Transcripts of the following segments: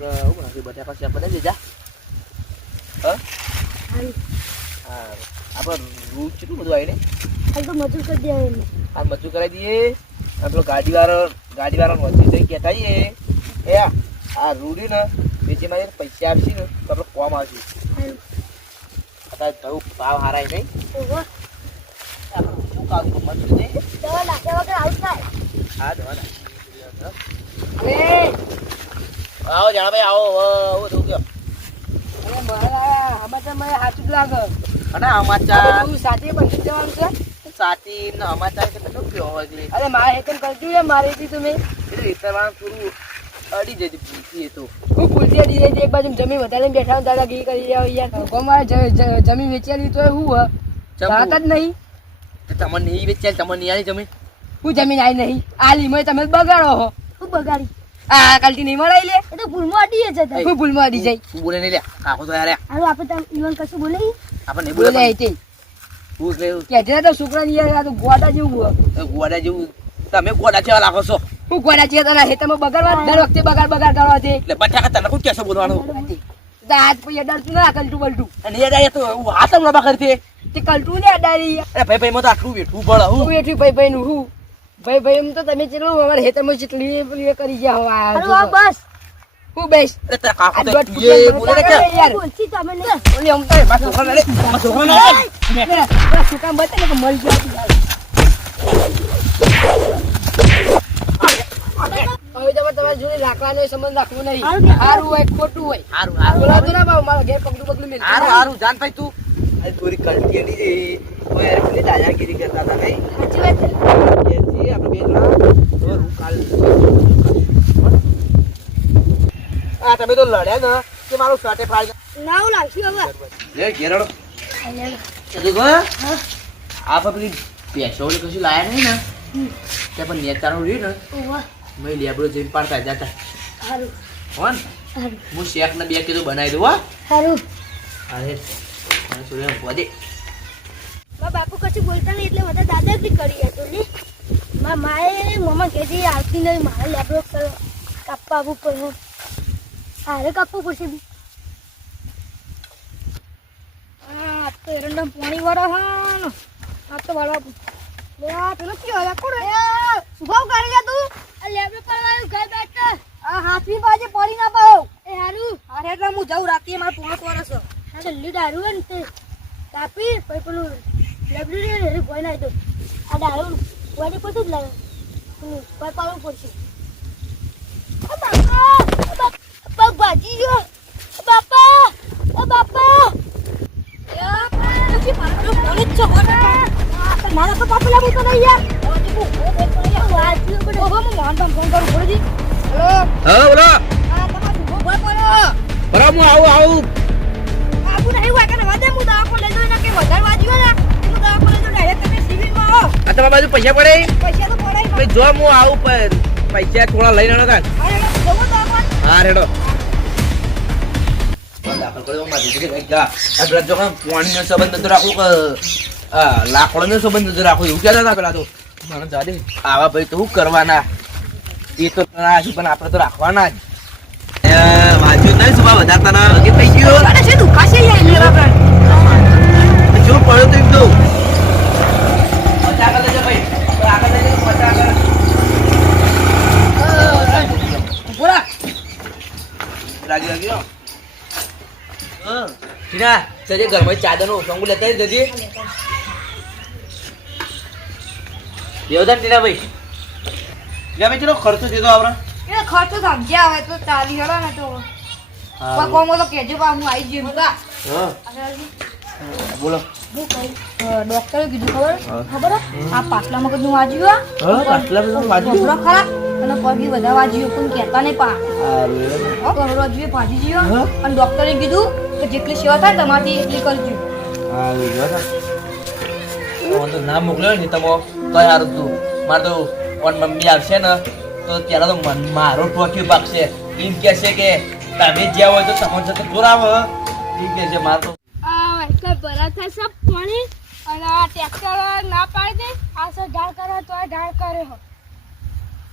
આપણે હું નાખી બટાકા શાક બનાવી દેજા. હા આપણે રૂટ કેટલું બધું આવીને હાલ તો મજૂર કરી દે એને. આ મજૂર કરાવી દઈએ. પેલો ગાડીવાળાનો વચ્ચે જઈ કહેતા આવીએ એ આ રૂડી ને વેચી મારી પૈસા આપશે ને તો આપણે કોમ આવશે. અત્યારે ઘઉં ભાવ હારાય નહીં. આપણે શું કામ મજૂર નહીં દવા નાખ્યા વગર આવું થાય. હા દવા નાખી. આવો જાણાભાઈ આવો થયું ગયો. અરે મારા સમાચાર મને સાચું જ લાગે. અને સમાચાર તું સાથે બની જવાનું છે. સાચી ને સમાચાર કે બધું કયો હોય છે. અરે મારે હેતન કરજો યાર, મારી હતી તમે એટલે રીતરવાળા થોડું અડી જતી પૂછી એ તો હું ભૂલતી હતી એક બાજુ જમીન વધારે બેઠા દાદાગીરી કરી જાવ યાર. ગોમાં જમીન વેચી તો હું વાત જ નહીં. તમને નહીં વેચાય તમને નહીં આવી જમીન. હું જમીન આવી નહીં આલી મેં તમે બગાડો હો. હું બગાડી આ કાલથી નહીં મળાઈ લે. એ તો ભૂલમાં અડીએ છે તને. હું ભૂલમાં અડી જાય. શું બોલે નહીં લે આખો તો યાર હાલો આપણે તમ ઈવન કશું બોલે આપણે નહીં બોલે બોલે તે હું કે કે તો છોકરાની યાર આ તો ગોડા જેવું ગોડા જેવું તમે ગોડા જેવા લાગો છો. હું ગોડા છે તારા હેતમાં બગાડવા દર વખતે બગાડ કરવા છે. એટલે બટાકા તને શું કેસો બોલવાનું આજ પછી ડરતું ના કલટું બલટું અને યાર આ તો હાથ રબા કરતી. તે કલટું ને અડાડી. અરે ભાઈ માં તો આટલું બેઠું પડે હું હું એટલી ભાઈ નું હું ભાઈ એમ તો તમે ચેટલું અમારે હેતરમાં જેટલી પેલી કરી ગયા હાલો હવા બસ હું બેસ અરે તારા કાકો તો આ દોઢ એ બોલે ને કે યાર. બોલતી તમે ને ઓલી અમ તો મારા છોકરાને લે મારા છોકરાને લે શું કામ બતાવે કે મળી જાય હવે તમારે જોડે લાકડાનો સંબંધ રાખવો નહીં. સારું હોય ખોટું હોય હારું હારું બોલાવતો ના ભાવ મારા ઘેર પગલું મેં હારું હારું જાન ભાઈ તું આ થોડી કલટી એની જે કોઈ યાર પેલી દાદાગીરી કરતા હતા નહીં સાચી વાત છે. જે આપણે બે જણા તો હું કાલ આ તમે તો લડ્યા ને કે મારું શર્ટે ફાડી ના હું લાગશું હવે લે ઘેરડો ચતુગો આ પેલી પેશોળી કશું લાયા નહીં ને તે પણ નેતાનું રહ્યું ને ઓવા મેં લેબડો જઈને પાડતા જતા હારું કોણ હારું હું શેખ ને બે કીધું બનાવી દઉં હા હારું અરે મને છોડે વધે મારા બાપુ કશું બોલતા નહીં એટલે બધા દાદાગીરી કરી હતો ને મારા માએ મમ્મા કહેતી આવતી નહીં મારે લેબડો કાપવા આવવું પડે હારે કાપવું પડશે બી આ તો એરંડા પાણી વાળા હા આ તો વાળા પેલો કયો હતા કોણ સુભાવ કરી જા તું આ લેબડો પડવાનું ઘર બેઠ આ હાથની બાજે પડી ના પાવ એ હારું હારે એટલે હું જાઉં રાતે મારે પોણો વર્ષ છેલ્લી દારૂ હે ને તે કાપી પછી પેલું લેબડો ને કોઈ ના દો આ દારૂ વાડી પડતું જ લાગે પેલું કોઈ પાડવું પડશે બાપા ભાજી ગયો બાપા ઓ બાપા મારા તો બાપા લાવું તો નહીં યાર હા બોલો બરાબર હું આવું આ તમારા બાજુ પૈસા પડે ભાઈ જો હું આવું પણ પૈસા થોડા લઈને આવો કાન હા રેડો દાખલ કરી દઉં મારી જગ્યાએ જા આ પેલા જો પાણીનો સંબંધ નતો રાખવું કે લાકડાનો સંબંધ નતો રાખવું એવું કહેતા હતા પેલા તો મને જાડે આવા ભાઈ તો શું કરવાના એ તો ના છે પણ આપણે તો રાખવાના જ વાંચ્યું નહીં સુભા વધારતા ના વગી થઈ ગયો શું પડ્યો તો એમ તો મજા કરે છે ભાઈ આગળ લઈ જજો મજા કરે બોલા રાજી રાજી ટીના સજે ઘરમાં ચાદરનો સોંગુ લેતા જજે દેવદાન ટીના ભાઈ ચલો ખર્ચો દીધો આવરા ખર્ચો સમજ્યા આવે તો ચાલી હડો ને તો કોમો તો કેજો બા હું આવી જઈએ હા બોલો ડોક્ટરે કીધું ખબર આ પાટલા મગજનું વાજ્યું ખરા અને પગી બધા વાજ્યું પણ કહેતા નહીં પા કરોડો જોઈએ ભાજી જીઓ અને ડોક્ટરે કીધું કે જેટલી સેવા થાય તમારી એટલી કરજો નામ મોકલ્યો ને તમે તો યાર તું મારે તો મમ્મી આવશે ને તો ત્યારે તો મારો ટોક્યું પાકશે એમ કે છે કે તમે જ્યાં હોય તો તમારે સાથે જોરાવ એમ કે છે મારે તો એટલે ભરા થાય સબ પાણી અને આ ટ્રેક્ટર ના પાડી દે આ સર ઢાળ કરે તો આ ઢાળ કરે હો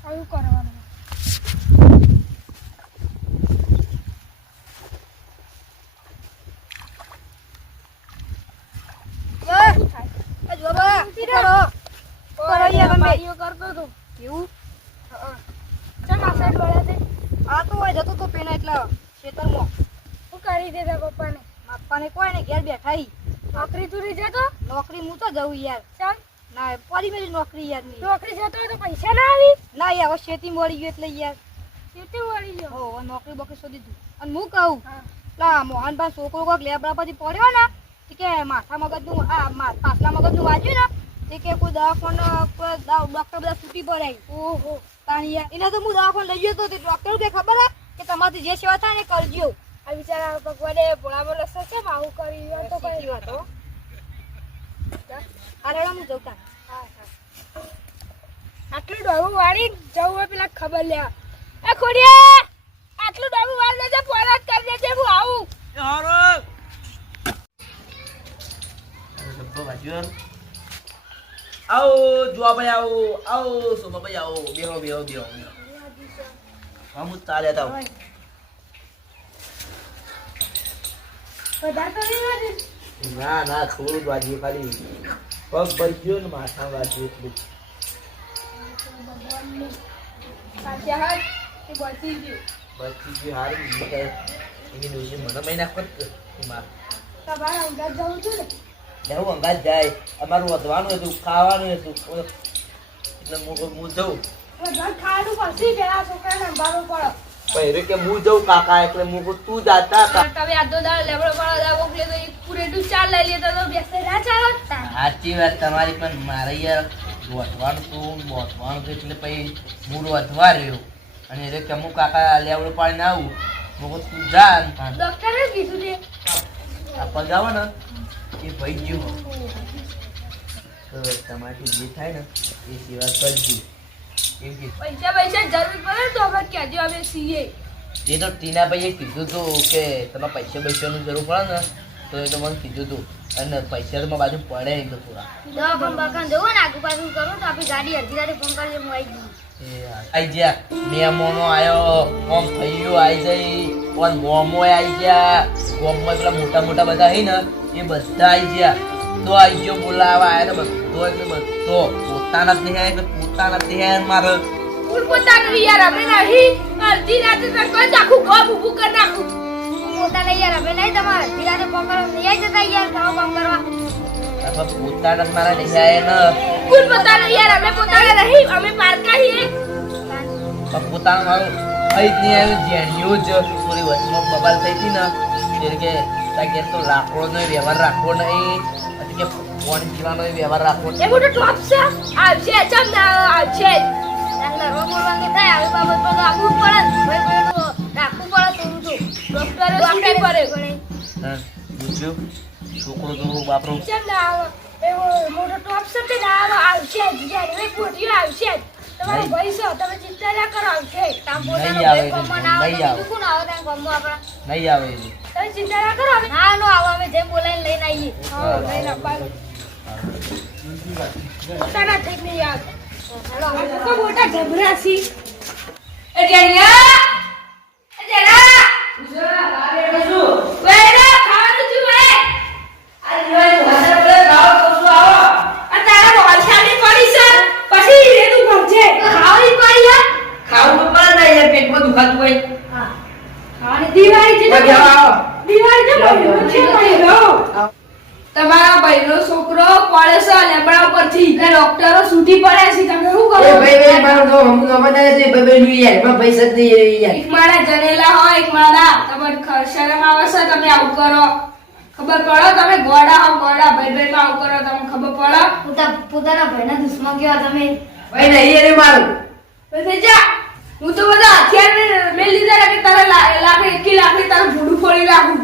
આવું કરવાનું કરો કરો યાર તમે બાઈઓ કરતો હતો એવું ચમ આ સાઈડ વળ્યા છે આ તો હોય જતો તો પેલા એટલે ખેતરમાં શું કરી દેતા પપ્પાને પપ્પાને કોઈ ને ઘેર બેઠા ઈ નોકરી તુરી જતો નોકરી હું તો જઉં યાર ચાલ ના પડી મેલી નોકરી યાર ની નોકરી જતો હોય તો પૈસા ના આવી ના યાર હવે શેતી મળી ગયું એટલે યાર કેટલી વળી ગયો હો હવે નોકરી બોકરી શોધી દીધું અને હું કહું હા લા મોહનભાઈ છોકરો કોક લેબડા પછી પડ્યો ને તે કે માથા મગજનું પાછલા મગજનું વાગ્યું ને તે કે કોઈ દવાખાના કોઈ ડોક્ટર બધા છૂટી પડાય ઓહો તાણિયા એને તો હું દવાખાને લઈ ગયો તો તે ડોક્ટર કે ખબર હે કે તમારી જે સેવા થાય ને કરજો આ બિચારા ભગવાને ભોળામાં રસ્તા કેમ આવું કર્યું તો સાચી કઈ વાત હો અરે હું જઉં તાણ. હા હા આટલું ડોબું વાળી જવું હોય પેલા ખબર લે એ ખોડિયા આટલું ડોબું વાળ લેજે પોરાત કરી દેજે હું આવું આવો જોવા ભાઈ આવો સોમા ભાઈ આવો બેહો બેહો બેહો હું ચાલે તાવ બધા તો નહીં વાગે ના ના થોડું જ વાગ્યું ખાલી પગ ભરજો ને માથા વાગ્યું એટલું પાછા હાથ એ બચી ગયું બચી ગયું હારું બીજું કાંઈ એની ડોસી મને મહી નાખો એમાં તમારે અંગાત જવું છું ને લેવું અંગાત જાય અમારું વધવાનું હતું ખાવાનું હતું એટલે હું જઉં બધા ખાવાનું પછી પેલા છોકરાને અંબાડવું પડે પહેરે કે હું જઉં કાકા એટલે હું કહું તું જાતા કા તમે આધો દાળ લેબડો પડો દાવો લે તો એક પૂરેટું ચાલ લઈ લે તો બેસે ના ચાલે સાચી વાત તમારી પણ મારે યાર વધવાનું તું વધવાનું હતું એટલે પછી મૂળ વધવા રહ્યો અને એટલે કે અમુક કાકા લેવડો પાડીને આવું હું કહું તું જા ડોક્ટરે કીધું છે આ પગ આવે ને એ ભાઈ ગયું તો તમારાથી જે થાય ને એ સેવા કરજો કેમ કે પૈસા જરૂર પડે તો અમે કહેજો અમે સીએ એ તો ટીનાભાઈએ કીધું હતું કે તમે પૈસાની જરૂર પડે ને તો એ તો મને કીધું હતું અને પૈસા તો બાજુ પડે એમ તો થોડા દવા પણ બકાન જવું ને આગુ પાછું કરું તો આપણી ગાડી અડધી રાતે ફોન કરી હું આવી ગયું આઈ ગયા મેમોનો આયો ઓમ થયું આઈ જઈ ઓન મોમો આઈ ગયા ગોમમાં પેલા મોટા મોટા બધા હઈ ને એ બધા આઈ ગયા તો આઈ ગયો બોલાવા આયા ને બધો એટલે બધો પોતાના જ નહીં આયા એટલે પોતાના જ નહીં આયા મારે ફૂલ પોતાનું યાર અમે નહીં અડધી રાતે તો કોઈ આખું ગોપ ઊભું કરી નાખું મોટા લઈ યાર હવે નહીં તમારે અડધી રાતે ફોન કરવા નહીં આવી જતા યાર કામ કરવા આપણે પોતાના જ મારા નહીં આયા ને ફૂલ પોતાનું યાર અમે પોતાના નહીં અમે પારકા છીએ પણ પોતાનું મારું કઈ જ નહીં આવ્યું જેણ્યું જ થોડી વચમાં બબાલ થઈ હતી ને એટલે કે તાર ઘેર તો લાકડોનો વ્યવહાર રાખવો નહીં એટલે કે પાણી પીવાનો વ્યવહાર રાખવો એ મોટો ટોપ છે આવશે ચમ ના આવશે એટલે રો બોલવાની થાય આવી બાબત પર તો આપવું જ પડે ને ભાઈ પેલું રાખવું પડે થોડું તો ડોક્ટરે છૂટી પડે હા બીજું છોકરો તો બાપરો ચમ ના આવે એવો મોટો ટોપ છે તે ના આવે આવશે જ્યારે એ પોટીઓ આવશે તમારો નહીં. ભાઈ છે તમે ચિંતા ના કરો આવશે કામ નહીં પોતાનું આવે ભાઈ કોમમાં ના આવે નહીં તો બીજું કોણ આવે ત્યાં કોમમાં આપણા નહીં આવે એવું તમે ચિંતા ના કરો હવે ના નો આવો અમે જેમ બોલાઈને લઈને આવીએ હા લઈને આવવાનું પોતાના ઠીક નહીં યાદ તો મોટા જબરા છી એ જેનિયા એ જેના વેરા ખાવાનું છું એ આ તારા મોલ સામે પડી છે પછી રેતું ભરજે ખાવાની પડી યાર ખાવું તો પડે ને યાર પેટમાં દુખાતું હોય હા ખાવાની દિવાળી છે દિવાળી છે ભાઈનો તમારા ભાઈનો છોકરો પડે છે લેબડા પરથી એટલે ડોક્ટરો છૂટી પડે છે તમે શું કરો એક મારા જનેલા હોય એક મારા તમને શરમ આવે છે તમે આવું કરો ખબર પડો તમે ગોડા હો ગોડા ભાઈ ભાઈ માં આવું કરો તમને ખબર પડો પોતાના ભાઈના દુશ્મન કેવા તમે તો થઈ જા હું તો બધા હથિયાર મેં લીધા કે તારા લાકડી એકી લાકડી તારું ભૂડું ફોડી નાખું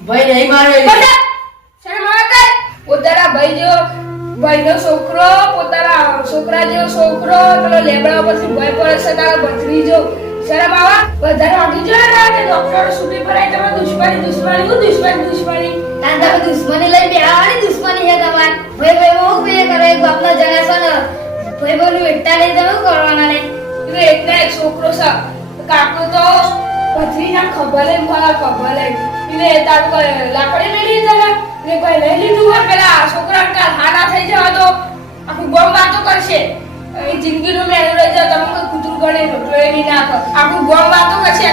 બધા શરમ આવે કઈ પોતાના ભાઈ જેવો ભાઈનો છોકરો પોતાના છોકરા જેવો છોકરો પેલો લેબડા પરથી ભય પડે છે તારો ભત્રીજો શરમ આવે બધાને વાગી જોઈએ ને કે ડોક્ટર છૂટી પડાય તમે દુશ્મની હું દુશ્મની તાન તમે દુશ્મની લઈ બેહાવાની દુશ્મની છે તમાર ભાઈ ભાઈ હું બે કરે એક બાપનો જણા છે ને ભાઈ બોલું એકતા લઈ તમે શું કરવાના લે એટલે એકના એક છોકરો છે કાકો તો ભત્રીજા ખબર લઈને ભલા ખબર લઈને એટલે તારું લાકડી મેલી જરા એટલે કોઈ લઈ લીધું હોય પેલા છોકરા કાલ હાડા થઈ જવા તો આખું ગોમ વાતો કરશે એ જિંદગીનું મેળું રહી જાવ તમે કોઈ કૂતરું ગણે રોટલો એની નાખો આખું ગોમ વાતો કરશે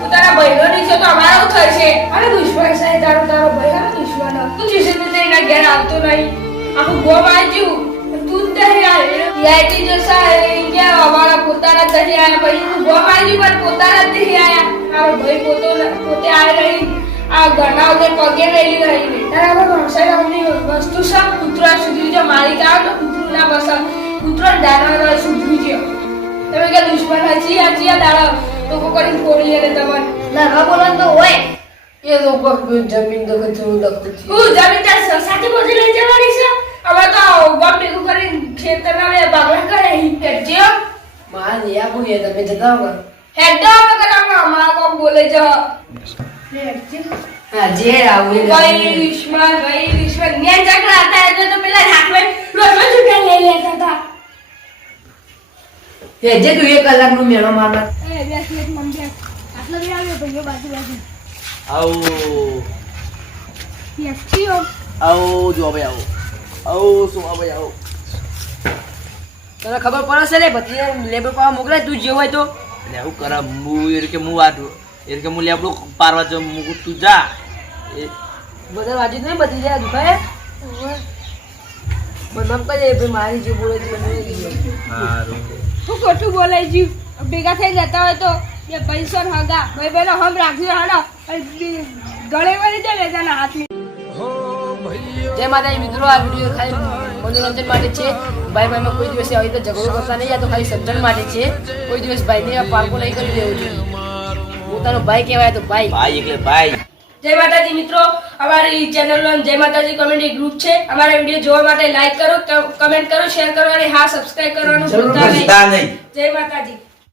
પોતાના બહેનો ની છે તો અમારું થશે અરે દુશ્મન છે તારો ભાઈ હા દુશ્મન તું જીસે તે એના ઘેર આવતો નહીં આખું ગોમ આવી તું જ નહીં યાટી જસા કે અમારા પોતાના જ નહીં આવ્યા પછી તું ગોમ આવી પણ પોતાના જ નહીં આવ્યા આ ભાઈ પોતે આવી રહી આ ગણાવને પગે મેલી રહી તારા ઘણસાઈ વસ્તુ સબ કૂતરા સુધી જો મારી કાવ તો કૂતરું ના બસ કૂતરો દાણા સુધી ગયો તમે કે દુશ્મન હજી આ દાડા લોકો કરી ફોડી અને તમને ના બોલવાનું તો હોય એ લોકો જમીન તો કચરું લખું છે હું જમીન તાર સાથે બોજી લઈ જવાની છે હવે તો ગમ ભેગું કરીને ખેતરના મે બાગલા કરે હેડજો માં યા બોલે તમે જતા હો હેડો અમે કરામાં અમારા કોમ બોલે જ હેડજો હા જે આવું ભાઈ વિશ્વાસ ને જકડા હતા એટલે તો પેલા હાથમે રોટલો છૂટા લઈ લેતા હતા એ જે તું 1 કલાકનું મેળો મારવા એ બેસ એક મંદિર આટલો બી આવ્યો ભાઈઓ બાજુ યક્ષીઓ આવો જો ભાઈ આવો શું ભાઈ આવો તને ખબર પડે છે ને પછી લેબર પર મોકલે તું જે હોય તો એટલે હું કરા હું એ કે હું વાટું એ કે હું લેબડું પારવા જો હું તું જા એ બધા વાજી નહીં બધી જાય દુખાય મને કહે ભાઈ મારી જે બોલે છે હારું હું ખોટું બોલાય જીવ ભેગા થઈ જતા હોય તો બે પૈસો હગા ભાઈ બહેનો હમ રાખ્યું હાલો ગળે વળી દે વેચાના હાથની જય માતાજી મિત્રો આ વિડીયો ખાલી મનોરંજન માટે છે ભાઈ ભાઈમાં કોઈ દિવસ આવી રીતે ઝઘડો કરતા નહીં આ તો ખાલી સમજણ માટે છે કોઈ દિવસ ભાઈને પારકો નહીં કરી દેવું જોઈએ પોતાનો ભાઈ કહેવાય તો ભાઈ એટલે ભાઈ જય માતાજી મિત્રો અમારી ચેનલનો જય માતાજી કોમેડી ગ્રુપ છે અમારા વિડીયો જોવા માટે લાઈક કરો કમેન્ટ કરો શેર કરો અને હા સબસ્ક્રાઇબ કરવાનું ભૂલતા નહીં નહીં જય માતાજી